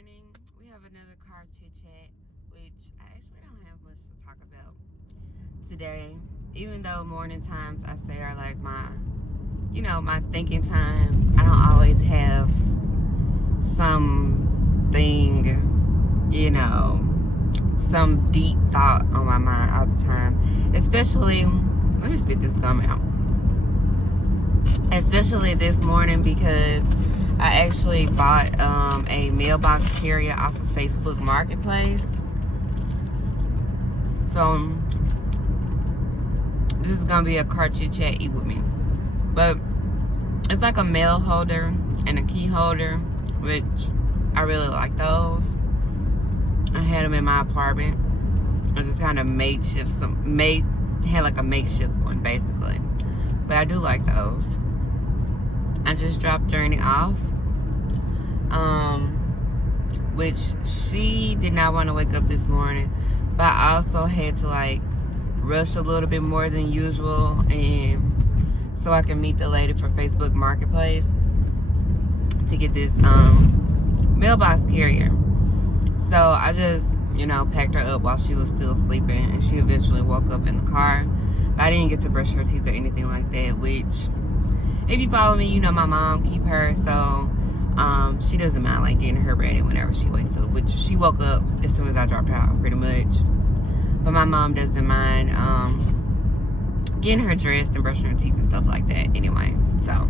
morning. We have another car chit chat, which I actually don't have much to talk about today. Even though morning times I say are like my thinking time, I don't always have something, some deep thought on my mind all the time. Especially, let me spit this gum out. Especially this morning because I actually bought a mailbox carrier off of Facebook Marketplace. So this is gonna be a car chit chat, eat with me. But it's like a mail holder and a key holder, which I really like those. I had them in my apartment. I just kind of had like a makeshift one basically. But I do like those. I just dropped Journey off. Which she did not want to wake up this morning. But I also had to like rush a little bit more than usual, and so I can meet the lady for Facebook Marketplace to get this mailbox carrier. So I just, packed her up while she was still sleeping, and she eventually woke up in the car. But I didn't get to brush her teeth or anything like that, which, if you follow me, my mom keep her, so she doesn't mind like getting her ready whenever she wakes up, which she woke up as soon as I dropped her out pretty much. But my mom doesn't mind getting her dressed and brushing her teeth and stuff like that anyway. So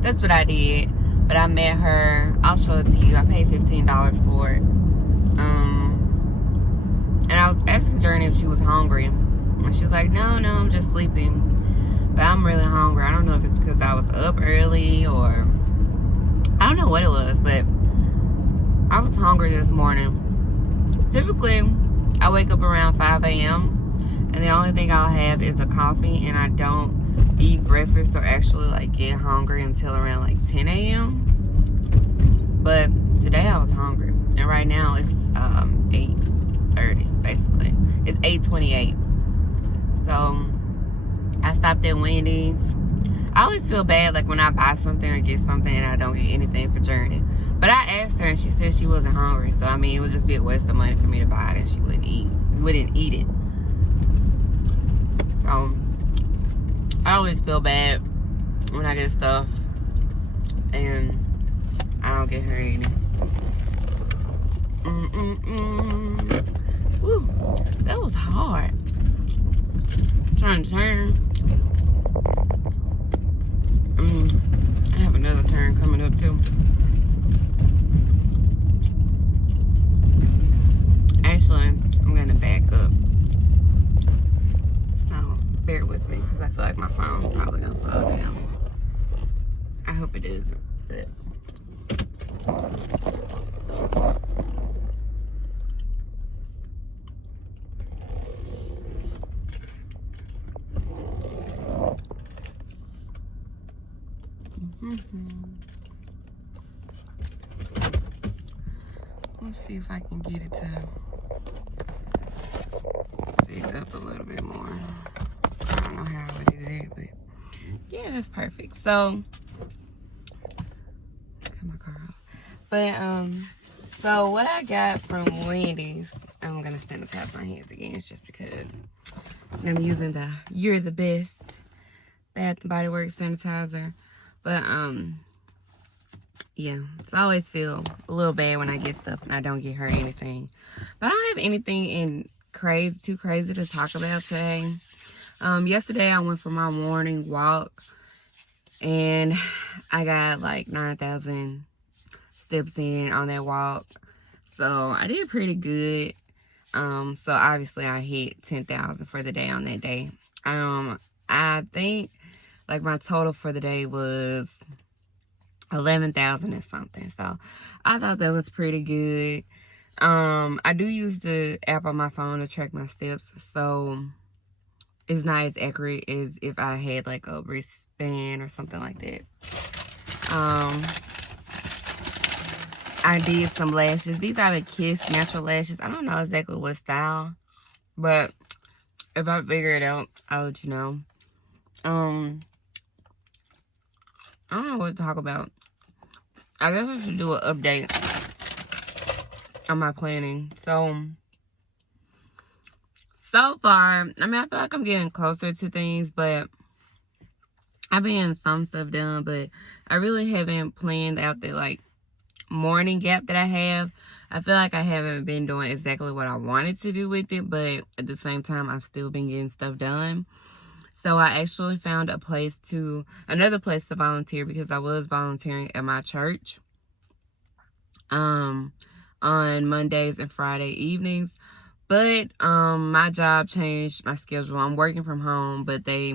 that's what I did. But I met her. I'll show it to you. I paid $15 for it. And I was asking Journey if she was hungry. And she was like, no, I'm just sleeping. But I'm really hungry. I don't know if it's because I was up early or I don't know what it was, but I was hungry this morning. Typically, I wake up around 5 a.m. and the only thing I'll have is a coffee, and I don't eat breakfast or actually like get hungry until around like 10 a.m. But today I was hungry, and right now it's 8:30 basically. It's 8:28. So I stopped at Wendy's. I always feel bad like when I buy something or get something and I don't get anything for Journey. But I asked her and she said she wasn't hungry. So I mean, it would just be a waste of money for me to buy it and she wouldn't eat it. So I always feel bad when I get stuff and I don't get her eating. Woo, that was hard. Trying to turn. I have another turn coming up too. Actually, I'm gonna back up. So bear with me because I feel like my phone's probably gonna fall down. I hope it isn't. But let's see if I can get it to sit up a little bit more. I don't know how I would do that, but yeah, that's perfect. So, cut my car off. But so what I got from Wendy's, I'm gonna sanitize my hands again, it's just because I'm using the You're the Best Bath and Body Works sanitizer. But yeah, it's always feel a little bad when I get stuff and I don't get her anything. But I don't have anything too crazy to talk about today. Yesterday I went for my morning walk and I got like 9,000 steps in on that walk. So I did pretty good. So obviously I hit 10,000 for the day on that day. I think like my total for the day was 11,000 and something. So I thought that was pretty good. I do use the app on my phone to track my steps, so it's not as accurate as if I had like a wristband or something like that. I did some lashes. These are the Kiss natural lashes. I don't know exactly what style, but if I figure it out, I'll let you know. I don't know what to talk about. I guess I should do an update on my planning. So far, I mean, I feel like I'm getting closer to things, but I've been getting some stuff done, but I really haven't planned out the, like, morning gap that I have. I feel like I haven't been doing exactly what I wanted to do with it, but at the same time, I've still been getting stuff done. So I actually found another place to volunteer, because I was volunteering at my church on Mondays and Friday evenings. But my job changed my schedule. I'm working from home, but they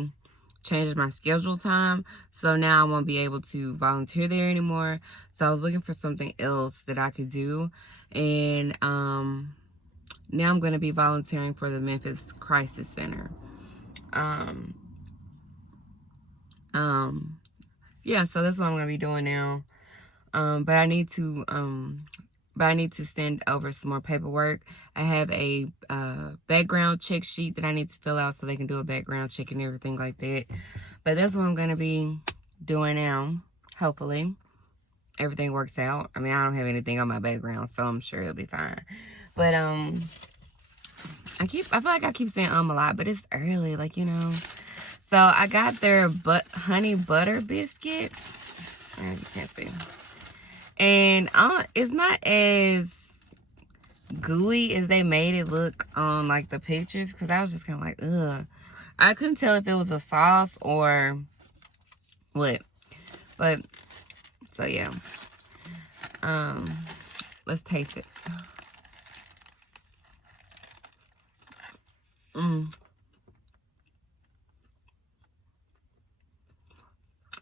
changed my schedule time. So now I won't be able to volunteer there anymore. So I was looking for something else that I could do. And now I'm going to be volunteering for the Memphis Crisis Center. Yeah, so that's what I'm going to be doing now. But I need to send over some more paperwork. I have a background check sheet that I need to fill out so they can do a background check and everything like that. But that's what I'm going to be doing now. Hopefully everything works out. I mean, I don't have anything on my background, so I'm sure it'll be fine. But I feel like I keep saying a lot, but it's early, like, you know. So I got their honey butter biscuit. You can't see. And it's not as gooey as they made it look on, like, the pictures, because I was just kind of like, ugh. I couldn't tell if it was a sauce or what. But, so yeah. Let's taste it.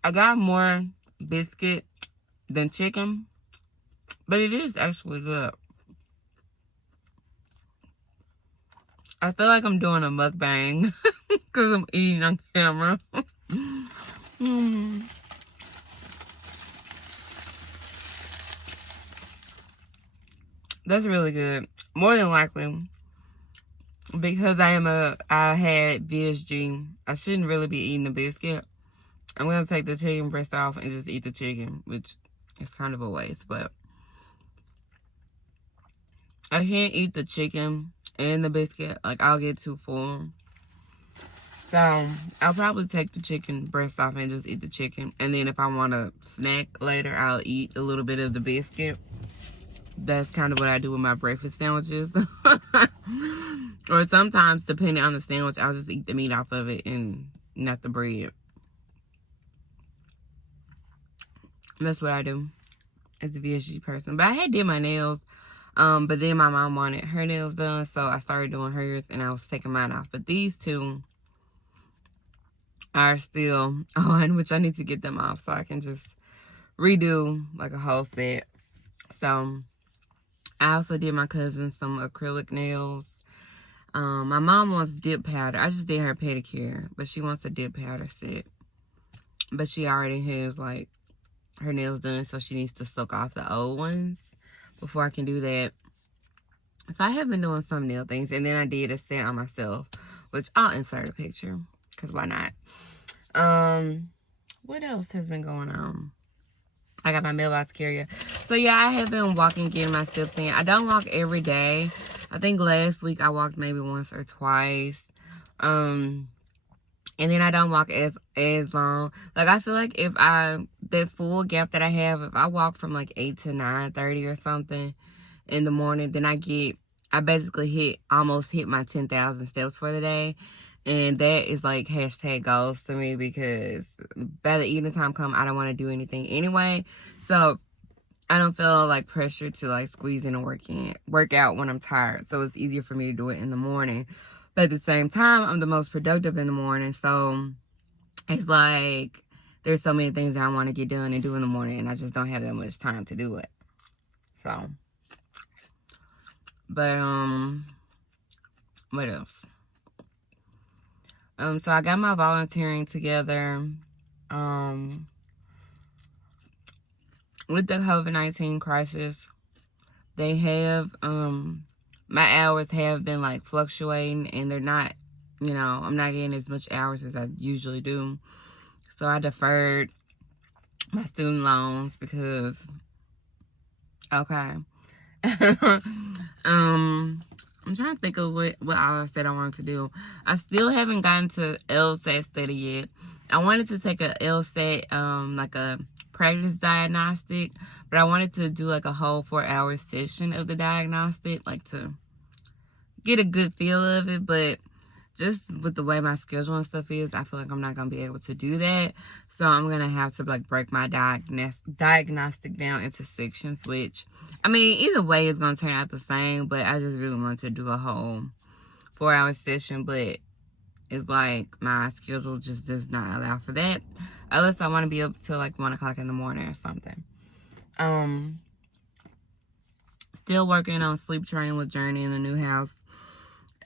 I got more biscuit than chicken, but it is actually good. I feel like I'm doing a mukbang because I'm eating on camera. That's really good. More than likely, because I had VSG, I shouldn't really be eating the biscuit. I'm gonna take the chicken breast off and just eat the chicken, which is kind of a waste, but I can't eat the chicken and the biscuit. Like, I'll get too full. So I'll probably take the chicken breast off and just eat the chicken. And then if I want to snack later, I'll eat a little bit of the biscuit. That's kind of what I do with my breakfast sandwiches. Or sometimes, depending on the sandwich, I'll just eat the meat off of it and not the bread. That's what I do as a VSG person. But I had did my nails. But then my mom wanted her nails done, so I started doing hers, and I was taking mine off. But these two are still on, which I need to get them off so I can just redo, like, a whole set. So I also did my cousin some acrylic nails. My mom wants dip powder. I just did her pedicure, but she wants a dip powder set. But she already has, like, her nails done, so she needs to soak off the old ones before I can do that. So I have been doing some nail things, and then I did a set on myself, which I'll insert a picture, because why not? What else has been going on? I got my mailbox carrier. So yeah, I have been walking, getting my steps in. I don't walk every day. I think last week I walked maybe once or twice. And then I don't walk as long. Like, I feel like that full gap that I have, if I walk from like 8 to 9:30 or something in the morning, then I basically almost hit my 10,000 steps for the day. And that is like #goals to me, because by the evening time come, I don't want to do anything anyway. So I don't feel like pressure to, like, squeeze in and work out when I'm tired. So it's easier for me to do it in the morning. But at the same time, I'm the most productive in the morning. So it's like there's so many things that I want to get done and do in the morning, and I just don't have that much time to do it. So, but what else? So I got my volunteering together with the COVID-19 crisis. They have my hours have been, like, fluctuating, and they're not, you know, I'm not getting as much hours as I usually do. So I deferred my student loans because, okay, I'm trying to think of what I said I wanted to do. I still haven't gotten to LSAT study yet. I wanted to take a LSAT, like a practice diagnostic, but I wanted to do like a whole 4-hour session of the diagnostic, like to get a good feel of it. But just with the way my schedule and stuff is, I feel like I'm not going to be able to do that. So I'm going to have to like break my diagnostic down into sections, which, I mean, either way it's going to turn out the same, but I just really want to do a whole 4-hour session, but it's like my schedule just does not allow for that, unless I want to be up till like 1 o'clock in the morning or something. Still working on sleep training with Journey in the new house.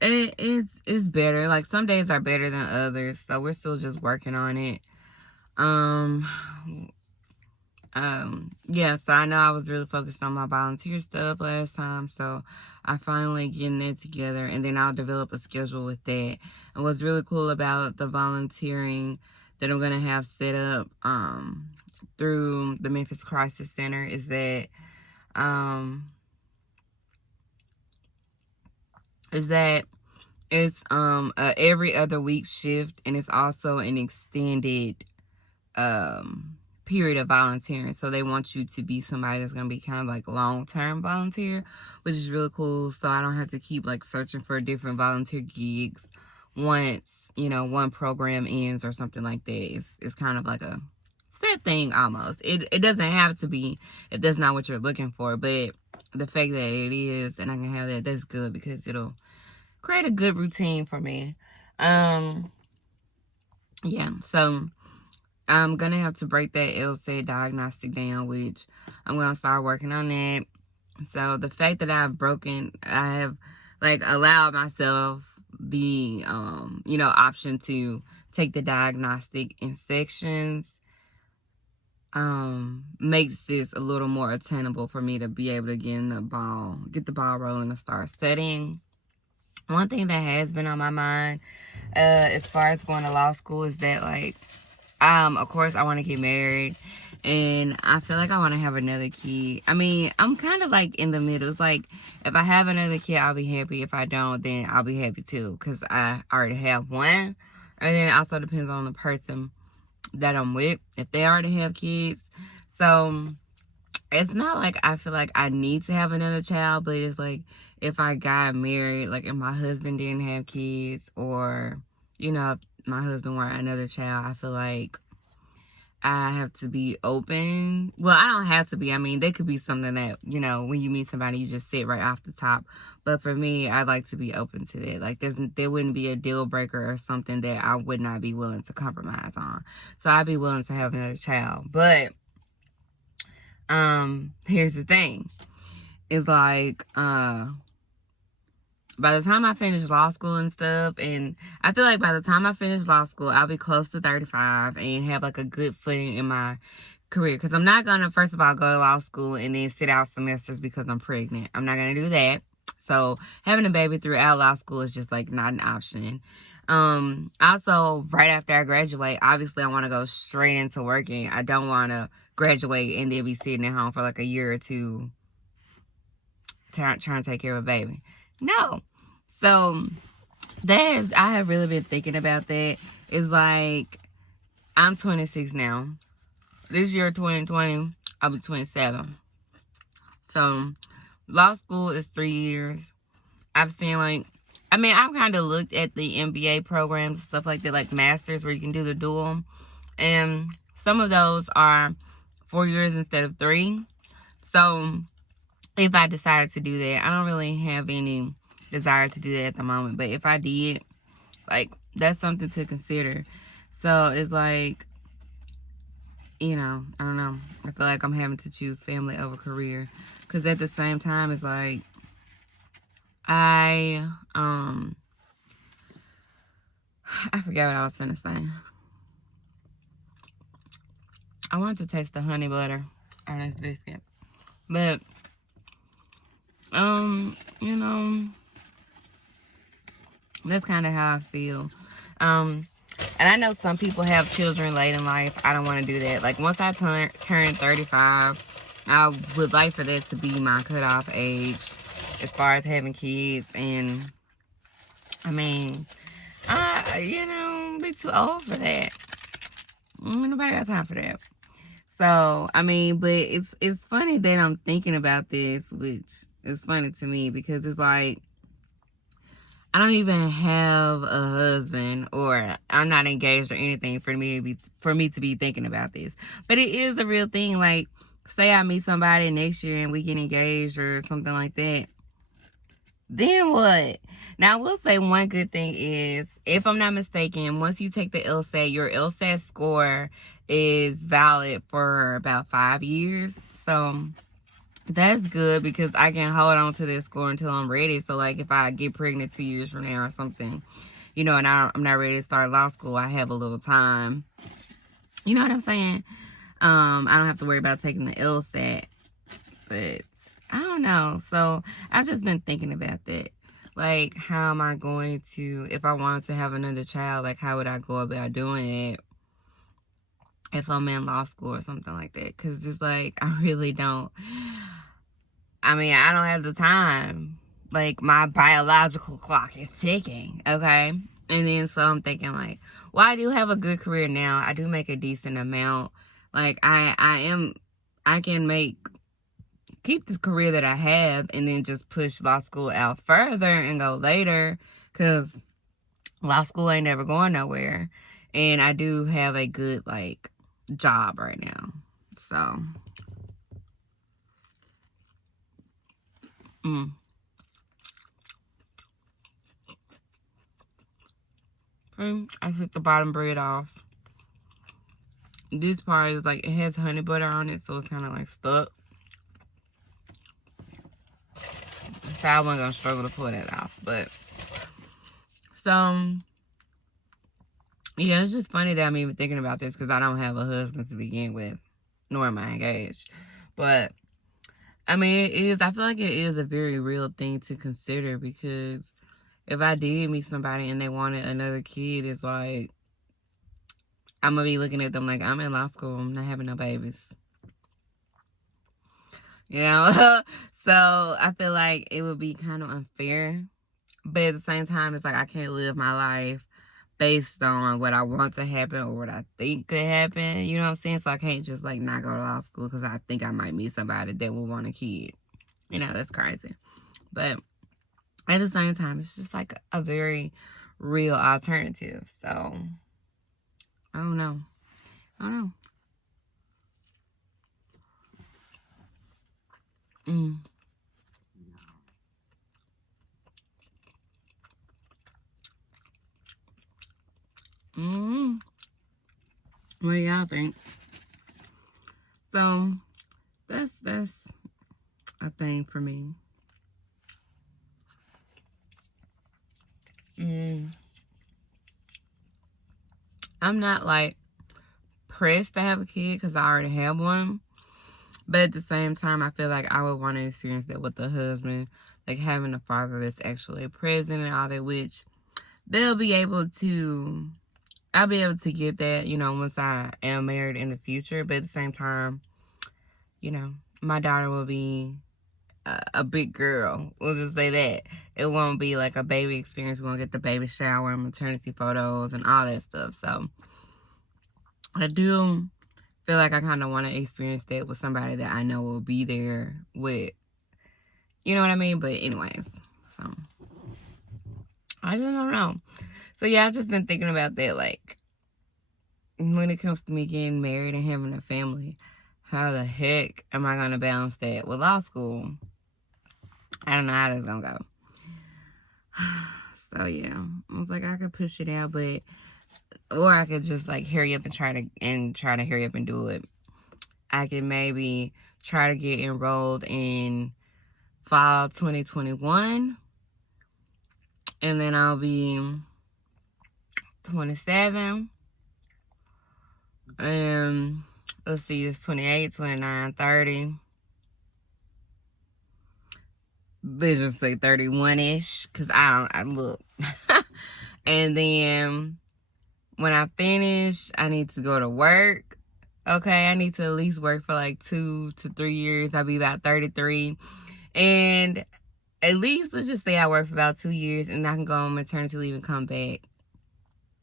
It's better. Like, some days are better than others, so we're still just working on it. Yeah, so I know I was really focused on my volunteer stuff last time, so I finally getting that together, and then I'll develop a schedule with that. And what's really cool about the volunteering that I'm gonna have set up through the Memphis Crisis Center is that it's a every other week shift, and it's also an extended period of volunteering. So they want you to be somebody that's going to be kind of like long-term volunteer, which is really cool. So I don't have to keep like searching for different volunteer gigs once, you know, one program ends or something like that. It's kind of like a set thing almost. It doesn't have to be if that's not what you're looking for, but the fact that it is and I can have that, that's good, because it'll create a good routine for me. Yeah, so I'm gonna have to break that LSAT diagnostic down, which I'm gonna start working on that. So the fact that I have like allowed myself the you know, option to take the diagnostic in sections makes this a little more attainable for me to be able to get the ball rolling and start studying. One thing that has been on my mind as far as going to law school is that, like, of course I want to get married, and I feel like I want to have another kid. I mean, I'm kind of like in the middle. It's like, if I have another kid, I'll be happy. If I don't, then I'll be happy too, because I already have one. And then it also depends on the person that I'm with, if they already have kids. So it's not like I feel like I need to have another child, but it's like, if I got married, like if my husband didn't have kids, or, you know, if my husband were another child, I feel like I have to be open. Well, I don't have to be. I mean, they could be something that, you know, when you meet somebody, you just sit right off the top. But for me, I'd like to be open to that. Like, there wouldn't be a deal breaker or something that I would not be willing to compromise on. So I'd be willing to have another child. But here's the thing. It's like, by the time I finish law school and stuff, and I feel like by the time I finish law school, I'll be close to 35 and have like a good footing in my career. Because I'm not going to, first of all, go to law school and then sit out semesters because I'm pregnant. I'm not going to do that. So having a baby throughout law school is just like not an option. Also, right after I graduate, obviously I want to go straight into working. I don't want to graduate and then be sitting at home for like a year or two trying to take care of a baby. No. So I have really been thinking about that. It's like, I'm 26 now. This year, 2020, I'll be 27. So law school is 3 years. I've seen like, I mean, I've kind of looked at the MBA programs and stuff like that, like masters where you can do the dual. And some of those are 4 years instead of 3. So if I decided to do that, I don't really have any desire to do that at the moment. But if I did, like, that's something to consider. So it's like, you know, I don't know. I feel like I'm having to choose family over career. Because at the same time, it's like, I forgot what I was finna say. I wanted to taste the honey butter on this biscuit. But, you know, that's kind of how I feel. And I know some people have children late in life. I don't want to do that. Like, once I turn 35, I would like for that to be my cutoff age as far as having kids. And I mean, be too old for that. Nobody got time for that. So, I mean, but it's funny that I'm thinking about this, which is funny to me because it's like, I don't even have a husband, or I'm not engaged or anything for me to be thinking about this. But it is a real thing. Like, say I meet somebody next year and we get engaged or something like that. Then what? Now, I will say one good thing is, if I'm not mistaken, once you take the LSAT, your LSAT score is valid for about 5 years. So that's good because I can hold on to this score until I'm ready. So, like, if I get pregnant 2 years from now or something, and I'm not ready to start law school, I have a little time. You know what I'm saying? I don't have to worry about taking the LSAT. But I don't know. So I've just been thinking about that. Like, how am I going to, if I wanted to have another child, like, how would I go about doing it if I'm in law school or something like that? Because it's like, I really don't. I mean, I don't have the time. Like, my biological clock is ticking, okay? And then, so I'm thinking, like, well, I do have a good career now. I do make a decent amount. Like, I can keep this career that I have and then just push law school out further and go later, because law school ain't never going nowhere. And I do have a good, like, job right now. So, I took the bottom bread off. This part is like, it has honey butter on it, so it's kind of like stuck. So I wasn't gonna struggle to pull that off. But so yeah, it's just funny that I'm even thinking about this, because I don't have a husband to begin with, nor am I engaged. But I mean, I feel like it is a very real thing to consider, because if I did meet somebody and they wanted another kid, it's like, I'm gonna be looking at them like, I'm in law school, I'm not having no babies. So I feel like it would be kind of unfair. But at the same time, it's like, I can't live my life based on what I want to happen or what I think could happen. You know what I'm saying? So I can't just, like, not go to law school because I think I might meet somebody that will want a kid. That's crazy. But at the same time, it's just like a very real alternative. So I don't know. What do y'all think? So that's a thing for me. I'm not, like, pressed to have a kid because I already have one. But at the same time, I feel like I would want to experience that with a husband. Like, having a father that's actually present and all that, which I'll be able to get that, once I am married in the future. But at the same time, my daughter will be a big girl. We'll just say that. It won't be like a baby experience. We won't get the baby shower and maternity photos and all that stuff. So I do feel like I kind of want to experience that with somebody that I know will be there with. You know what I mean? But anyways, so I just don't know. So yeah, I've just been thinking about that, like, when it comes to me getting married and having a family, how the heck am I going to balance that with law school? I don't know how that's going to go. So yeah, I was like, I could push it out, or I could just, like, hurry up and try to hurry up and do it. I could maybe try to get enrolled in fall 2021, and then I'll be 27, and let's see, it's 28, 29, 30. Let's just say 31-ish, because I look. And then when I finish, I need to go to work. Okay, I need to at least work for like 2 to 3 years. I'll be about 33. And at least, let's just say I work for about 2 years and I can go on maternity leave and come back.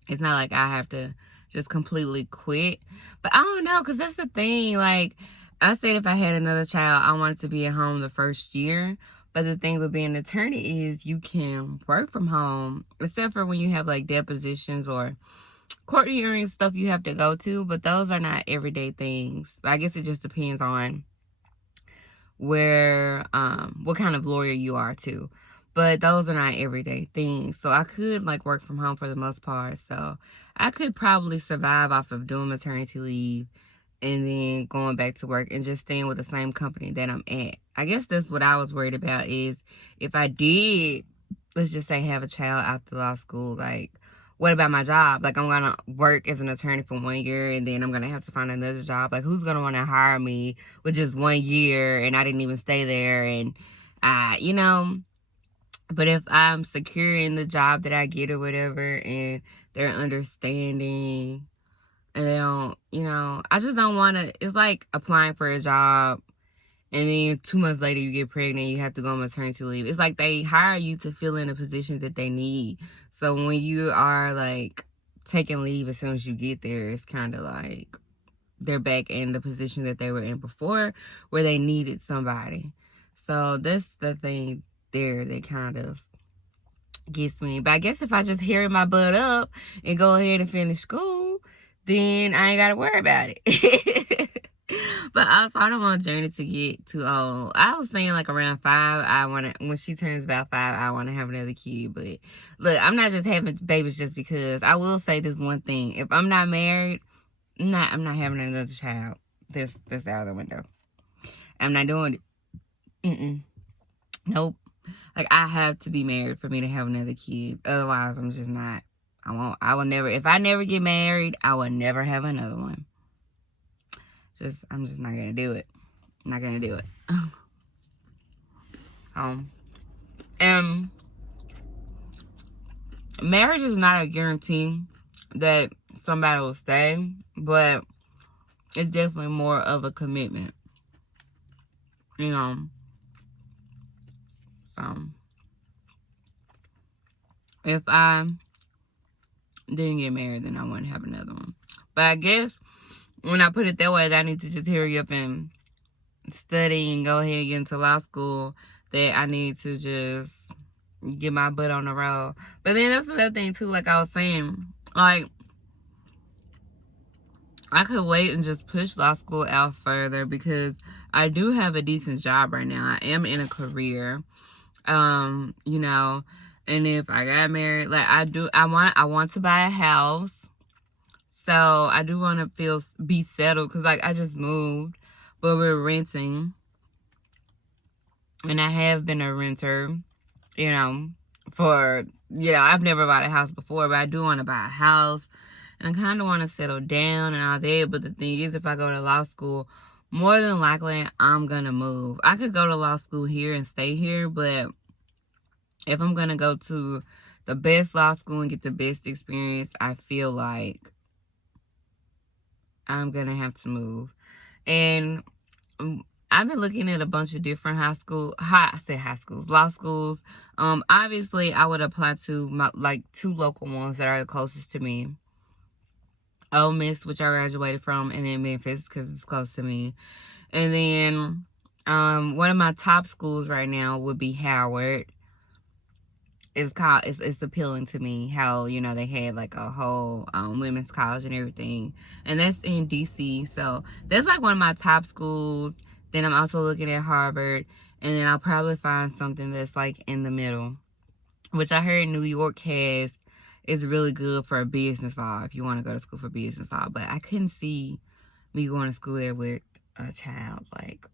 It's not like I have to just completely quit. But I don't know, because that's the thing. Like, I said if I had another child, I wanted to be at home the first year. But the thing with being an attorney is you can work from home, except for when you have like depositions or court hearings, stuff you have to go to. But those are not everyday things. I guess it just depends on where what kind of lawyer you are too, but those are not everyday things. So I could like work from home for the most part, so I could probably survive off of doing maternity leave and then going back to work and just staying with the same company that I'm at. I guess that's what I was worried about, is if I did, let's just say, have a child after law school, like, what about my job? Like, I'm going to work as an attorney for 1 year and then I'm going to have to find another job. Like, who's going to want to hire me with just 1 year and I didn't even stay there? And, you know, but if I'm secure in the job that I get or whatever and they're understanding and they don't, you know, I just don't want to, it's like applying for a job and then 2 months later you get pregnant, you have to go on maternity leave. It's like they hire you to fill in a position that they need. So when you are like taking leave as soon as you get there, it's kind of like they're back in the position that they were in before where they needed somebody. So that's the thing there that kind of gets me. But I guess if I just hurry my butt up and go ahead and finish school, then I ain't got to worry about it. But also, I don't want Journey to get too old. I was saying like around 5, when she turns about 5, I want to have another kid. But look, I'm not just having babies just because. I will say this one thing: if I'm not married, I'm not having another child. This out of the window. I'm not doing it. Nope. Like, I have to be married for me to have another kid. Otherwise, I'm just not. I will never. If I never get married, I will never have another one. I'm just not gonna do it. I'm not gonna do it. And marriage is not a guarantee that somebody will stay, but it's definitely more of a commitment, you know. So if I didn't get married, then I wouldn't have another one. But I guess when I put it that way, that I need to just hurry up and study and go ahead and get into law school, that I need to just get my butt on the road. But then that's another thing too, like I was saying, like, I could wait and just push law school out further because I do have a decent job right now. I am in a career, you know, and if I got married, like I want to buy a house. So I do want to be settled because, like, I just moved, but we're renting. And I have been a renter, you know, I've never bought a house before, but I do want to buy a house. And I kind of want to settle down and all that. But the thing is, if I go to law school, more than likely, I'm going to move. I could go to law school here and stay here, but if I'm going to go to the best law school and get the best experience, I feel like I'm going to have to move. And I've been looking at a bunch of different law schools. Obviously, I would apply to my 2 local ones that are the closest to me. Ole Miss, which I graduated from, and then Memphis, because it's close to me. And then one of my top schools right now would be Howard. It's appealing to me how, you know, they had like a whole women's college and everything, and that's in DC. So that's like one of my top schools. Then I'm also looking at Harvard, and then I'll probably find something that's like in the middle, which I heard New York is really good for business law if you want to go to school for business law. But I couldn't see me going to school there with a child. Like,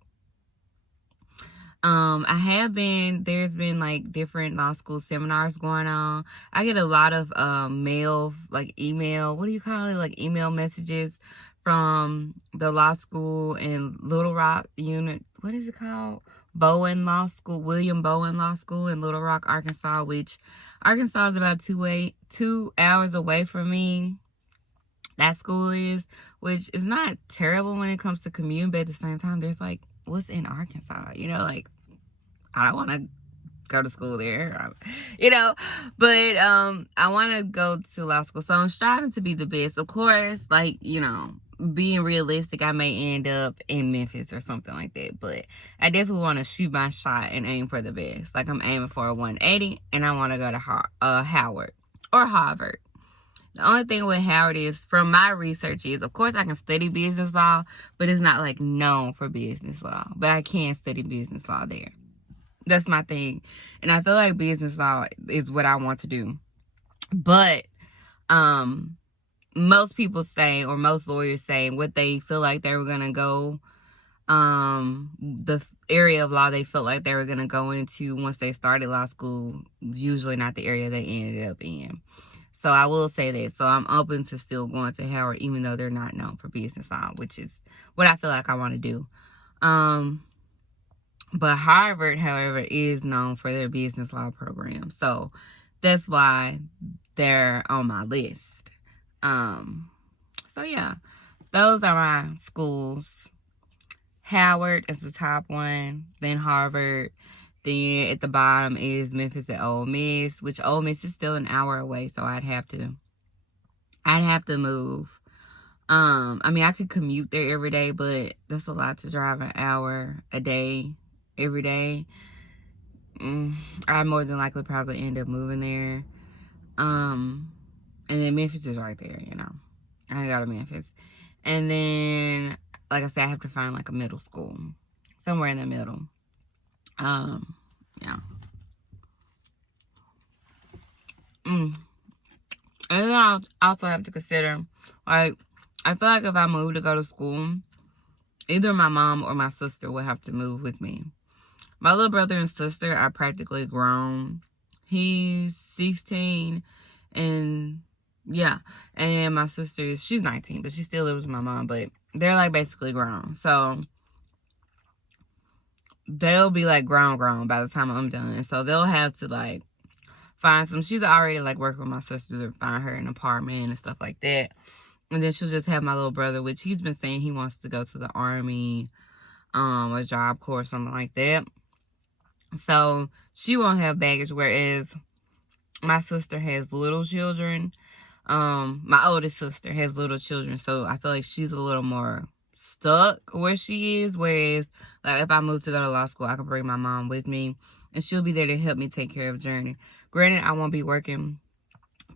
there's been like different law school seminars going on. I get a lot of email, email messages from the law school in Little Rock unit. What is it called? William Bowen Law School in Little Rock, Arkansas, which Arkansas is about 2 hours away from me. that school is, which is not terrible when it comes to commute, but at the same time, there's like, what's in Arkansas? You know, like, I don't want to go to school there, you know, but I want to go to law school, so I'm striving to be the best. Of course, like, you know, being realistic, I may end up in Memphis or something like that, but I definitely want to shoot my shot and aim for the best. Like, I'm aiming for a 180, and I want to go to Howard or Harvard. The only thing with Howard is, from my research, is, of course, I can study business law, but it's not like known for business law. But I can study business law there. That's my thing. And I feel like business law is what I want to do. But most people say, or most lawyers say, what they feel like they were going to go, the area of law they felt like they were going to go into once they started law school, usually not the area they ended up in. So I will say that. So I'm open to still going to Howard, even though they're not known for business law, which is what I feel like I want to do. But Harvard, however, is known for their business law program. So that's why they're on my list. So yeah, those are my schools. Howard is the top one, then Harvard. Then at the bottom is Memphis and Ole Miss, which Ole Miss is still an hour away, so I'd have to move. I mean, I could commute there every day, but that's a lot to drive an hour a day, every day. I'd more than likely probably end up moving there. And then Memphis is right there, you know. I go to Memphis. And then, like I said, I have to find like a middle school. Somewhere in the middle. Yeah. And then I also have to consider, like, I feel like if I move to go to school, either my mom or my sister will have to move with me. My little brother and sister are practically grown. He's 16, and yeah. And my sister, she's 19, but she still lives with my mom, but they're like basically grown. So they'll be like grown by the time I'm done. So they'll have to like find some, she's already like working with my sister to find her an apartment and stuff like that. And then she'll just have my little brother, which he's been saying he wants to go to the Army, a Job Corps, something like that. So she won't have baggage, whereas my sister has little children. My oldest sister has little children, so I feel like she's a little more stuck where she is, whereas like if I move to go to law school, I can bring my mom with me and she'll be there to help me take care of Journey. Granted, I won't be working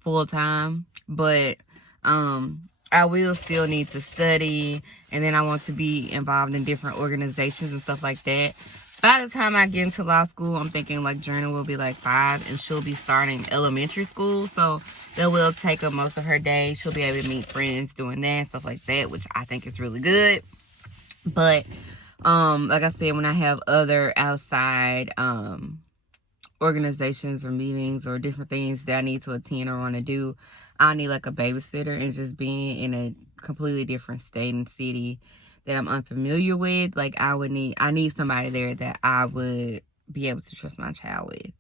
full time, but I will still need to study, and then I want to be involved in different organizations and stuff like that. By the time I get into law school, I'm thinking like Journey will be like 5 and she'll be starting elementary school, so that will take up most of her day. She'll be able to meet friends doing that and stuff like that, which I think is really good. But like I said, when I have other outside organizations or meetings or different things that I need to attend or want to do, I'll need like a babysitter, and just being in a completely different state and city that I'm unfamiliar with, like I need somebody there that I would be able to trust my child with.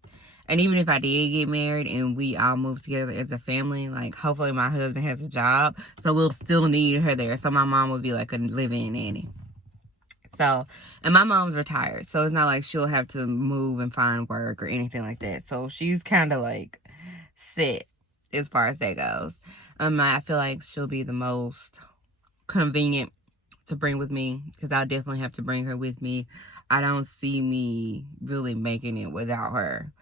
And even if I did get married and we all move together as a family, like hopefully my husband has a job, so we'll still need her there. So my mom would be like a live-in nanny. So, and my mom's retired, so it's not like she'll have to move and find work or anything like that. So she's kind of like set as far as that goes. I feel like she'll be the most convenient to bring with me, because I'll definitely have to bring her with me. I don't see me really making it without her.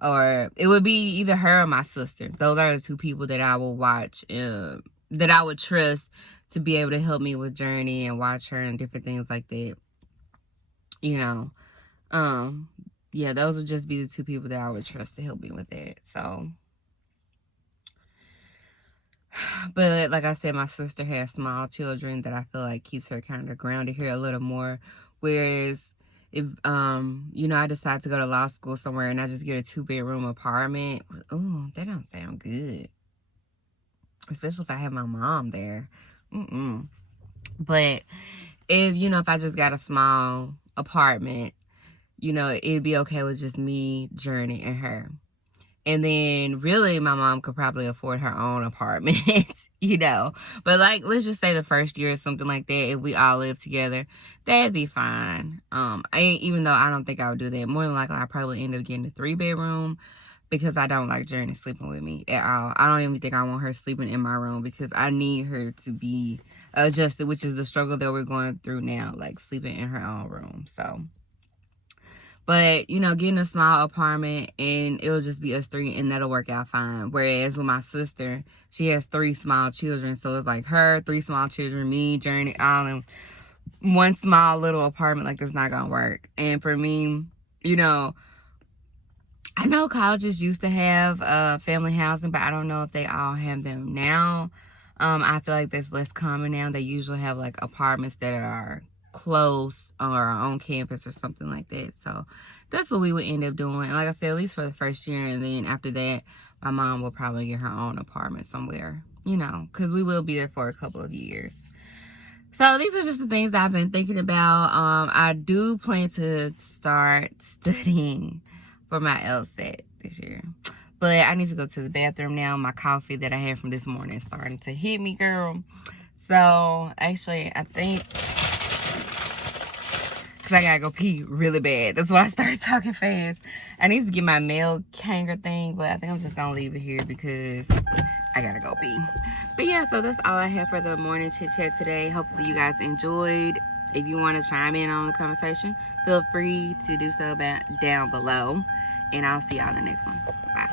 Or it would be either her or my sister. Those are the two people that I will watch, that I would trust to be able to help me with Journey and watch her and different things like that. You know, yeah, those would just be the two people that I would trust to help me with that. So, but like I said, my sister has small children that I feel like keeps her kind of grounded here a little more. Whereas if, you know, I decide to go to law school somewhere and I just get a 2-bedroom apartment, oh, that don't sound good. Especially if I have my mom there. But if, you know, if I just got a small apartment, you know, it'd be okay with just me, Journey, and her. And then really my mom could probably afford her own apartment, you know. But like, let's just say the first year or something like that, if we all live together, that'd be fine. Even though I don't think I would do that. More than likely, I'd probably end up getting a 3-bedroom because I don't like Journey sleeping with me at all. I don't even think I want her sleeping in my room because I need her to be adjusted, which is the struggle that we're going through now, like sleeping in her own room. So, but, you know, getting a small apartment and it'll just be us 3 and that'll work out fine. Whereas with my sister, she has 3 small children. So it's like her, 3 small children, me, Journey, all in one small little apartment. Like, that's not going to work. And for me, you know, I know colleges used to have family housing, but I don't know if they all have them now. I feel like that's less common now. They usually have like apartments that are close or on campus or something like that. So that's what we would end up doing. And like I said, at least for the first year, and then after that, my mom will probably get her own apartment somewhere, you know, because we will be there for a couple of years. So these are just the things that I've been thinking about. I do plan to start studying for my LSAT this year. But I need to go to the bathroom now. My coffee that I had from this morning is starting to hit me, girl. So, actually, I think, because I gotta go pee really bad. That's why I started talking fast. I need to get my mail hanger thing, but I think I'm just gonna leave it here because I gotta go pee. But yeah, so that's all I have for the morning chit chat today. Hopefully you guys enjoyed. If you want to chime in on the conversation, feel free to do so down below. And I'll see y'all in the next one. Bye.